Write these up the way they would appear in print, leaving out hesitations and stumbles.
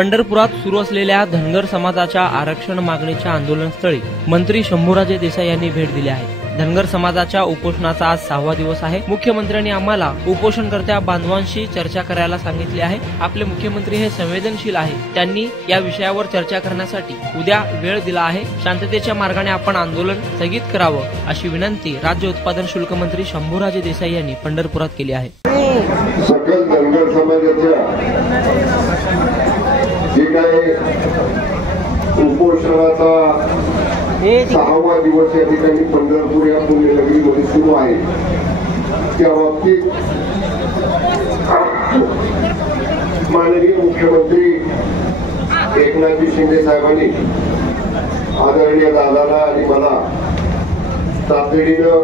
पंढरपुरात सुरू असलेल्या धनगर समाजाच्या आरक्षण मागणीच्या आंदोलनस्थळी मंत्री शंभूराजे देसाई यांनी भेट दिली आहे। धनगर समाजाच्या उपोषणाचा आज 6वा दिवस आहे। मुख्यमंत्र्यांनी आम्हाला उपोषणकर्त्या बांधवांशी चर्चा करायला सांगितले आहे। आपले मुख्यमंत्री हे संवेदनशील आहे, त्यांनी या विषयावर चर्चा करण्यासाठी उद्या वेळ दिला आहे। शांततेच्या मार्गाने आपण आंदोलन स्थगित करावं अशी विनंती राज्य उत्पादन शुल्क मंत्री शंभूराजे देसाई यांनी पंढरपुरात केली आहे। सकल धनगर समाजाच्या जे काही उपोषणाचा 6वा दिवस या ठिकाणी पंढरपूर या पुण्यनगरीमध्ये सुरू आहे, त्या बाबतीत माननीय मुख्यमंत्री एकनाथ शिंदे साहेबांनी आदरणीय दादाला आणि मला तातडीनं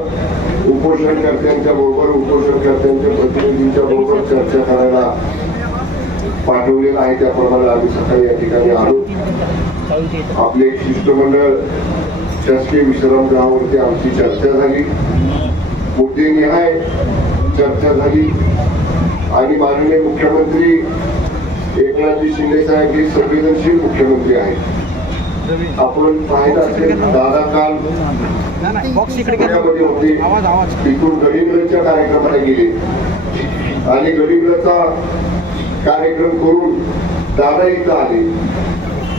उपोषणकर्त्यांच्या बरोबर उपोषणकर्त्यांच्या प्रतिनिधींच्या बरोबर चर्चा करायला पाठवलेलं आहे। त्याप्रमाणे आम्ही सकाळी या ठिकाणी आलो। आपले शिष्टमंडळ शासकीय विश्रामगृहावरती आमची चर्चा झाली, मुद्देनिहाय चर्चा झाली आणि माननीय मुख्यमंत्री एकनाथ शिंदे साहेब हे संवेदनशील मुख्यमंत्री आहेत। आपण पाहिलं असेल, दादा काल पुण्यामध्ये होते, तिथून गडिंग्लजच्या कार्यक्रमाला गेले आणि गडिंग्लजचा कार्यक्रम करून दादा इथं आले।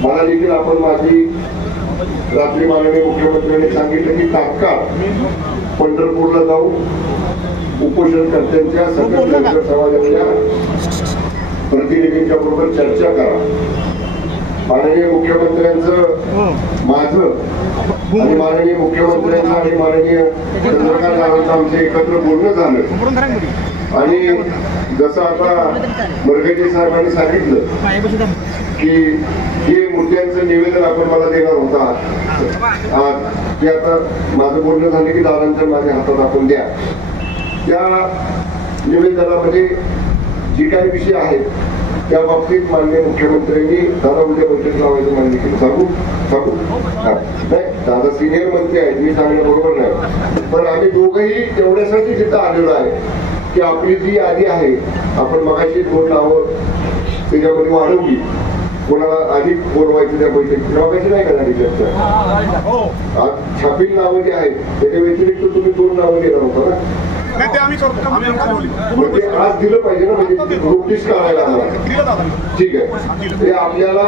मला देखील आपण माझी रात्री माननीय मुख्यमंत्र्यांनी सांगितलं की तात्काळ पंढरपूरला जाऊन उपोषणकर्त्यांच्या सकल धनगर समाजाच्या प्रतिनिधींच्या बरोबर चर्चा करा। माननीय मुख्यमंत्र्यांचं माझं आणि माननीय मुख्यमंत्र्यांचं आणि माननीय चंद्रकांत दादांचं आमचं एकत्र बोलणं झालं आणि जसं आता मरगजे साहेबांनी सांगितलं की हे मुद्द्यांचं निवेदन आपण मला देणार होता, ते आता माझं बोलणं झालं की दादांचं माझ्या हातात आपण द्या। त्या निवेदनामध्ये जे काही विषय आहेत त्या बाबतीत माननीय मुख्यमंत्र्यांनी दादा उद्या बैठक लावायचं मान्य केलं। सांगू नाही, दादा सिनियर मंत्री आहेत, मी सांगणं बरोबर नाही, पण आम्ही दोघंही तेवढ्यासाठी तिथं आलेलो आहे की आपली जी यादी आहे आपण मगाशी 2 नावं त्याच्यामध्ये वाढवली, कोणाला अधिक बोलवायचं त्या बैठकीत लावायची नाही का झाली चर्चा। आज छापील नावं जी आहेत त्याच्या व्यतिरिक्त तुम्ही 2 नावं देणार होता ना, म्हणजे आज दिलं पाहिजे ना, म्हणजे नोटीस काढायला ठीक आहे। ते आपल्याला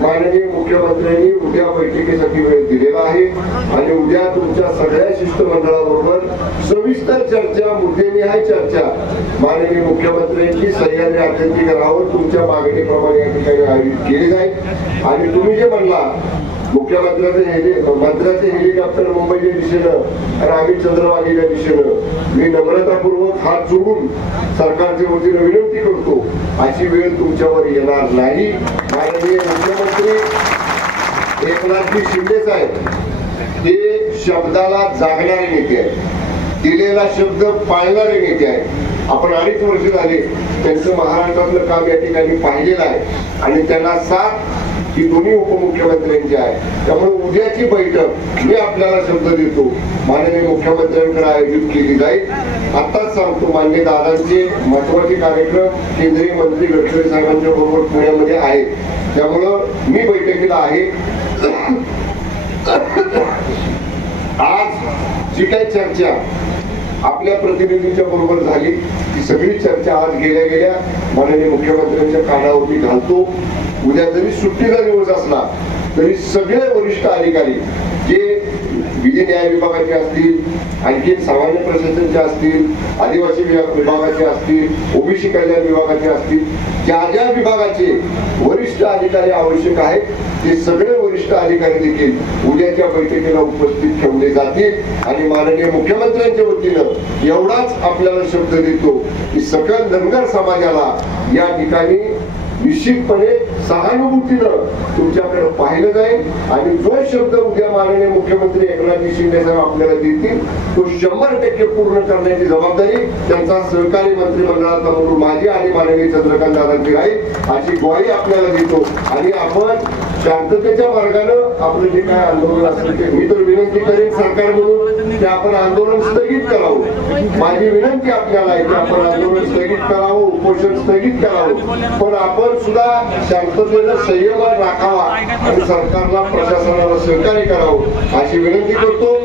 माननीय मुख्यमंत्र्यांनी उद्या बैठकीसाठी वेळ दिलेला आहे आणि उद्या तुमच्या सगळ्या शिष्टमंडळाबरोबर सविस्तर चर्चा, मुद्देनिहाय चर्चा माननीय मुख्यमंत्र्यांची सह्याद्री अतिथीगृहावर तुमच्या मागणीप्रमाणे या ठिकाणी आयोजित केली जाईल। आणि तुम्ही जे म्हणला मंत्र्याचे हेलिकॉप्टर मुंबईच्या दिशेनं आणि आम्ही चंद्रवाडीच्या दिशेनं, मी नम्रतापूर्वक हात जोडून सरकारच्या वतीनं विनंती करतो, अशी वेळ तुमच्यावर येणार नाही। माननीय मुख्यमंत्री एकनाथ शिंदे साहेब हे शब्दाला जागणारे नेते आहेत, दिलेला शब्द पाळणारे नेते आहेत। आपण 2.5 वर्ष झाले त्यांचं महाराष्ट्रातलं काम या ठिकाणी पाहिलेलं आहे आणि त्यांना साथ ही दोन्ही उपमुख्यमंत्र्यांची आहे। त्यामुळे उद्याची बैठक मी आपल्याला शब्द देतो माननीय मुख्यमंत्र्यांकडे आयोजित केली जाईल। आताच सांगतो, माननीय दादांचे महत्वाचे कार्यक्रम केंद्रीय मंत्री गडकरी साहेबांच्या बरोबर पुण्यामध्ये आहेत, त्यामुळं मी बैठकीला आहे। आज जी काही चर्चा आपल्या प्रतिनिधींच्या बरोबर झाली ती सगळी चर्चा आज गेल्या माननीय मुख्यमंत्र्यांच्या कानावरती घालतो। उद्या जरी सुट्टीचा दिवस असला तरी सगळे वरिष्ठ अधिकारी जे विधी न्याय विभागाचे असतील, आणखी सामान्य प्रशासनाचे असतील, आदिवासी विभागाचे असतील, ओबीसी कल्याण विभागाचे असतील, ज्या विभागाचे वरिष्ठ अधिकारी आवश्यक आहेत ते सगळे वरिष्ठ अधिकारी देखील उद्याच्या बैठकीला उपस्थित ठेवले जातील। आणि माननीय मुख्यमंत्र्यांच्या वतीनं एवढाच आपल्याला शब्द देतो की सकल धनगर समाजाला या ठिकाणी निश्चितपणे सहानुभूतीनं तुमच्याकडे पाहिलं जाईल आणि जो शब्द उद्या माननीय मुख्यमंत्री एकनाथ शिंदे साहेब आपल्याला देतील तो 100% पूर्ण करण्याची जबाबदारी त्यांचा सहकारी मंत्रिमंडळाचा म्हणून माझी आणि माननीय चंद्रकांत दादांची राहील, अशी ग्वाही आपल्याला देतो। आणि आपण शांततेच्या मार्गानं आपलं जे काय आंदोलन असेल ते मी तर विनंती करेन सरकार म्हणून की आपण आंदोलन स्थगित करावं। माझी विनंती आपल्याला आहे की आपण आंदोलन स्थगित करावं, उपोषण स्थगित करावं, पण आपण सुद्धा शांततेनं संयम राखावा आणि सरकारला, प्रशासनाला सहकार्य करावं अशी विनंती करतो.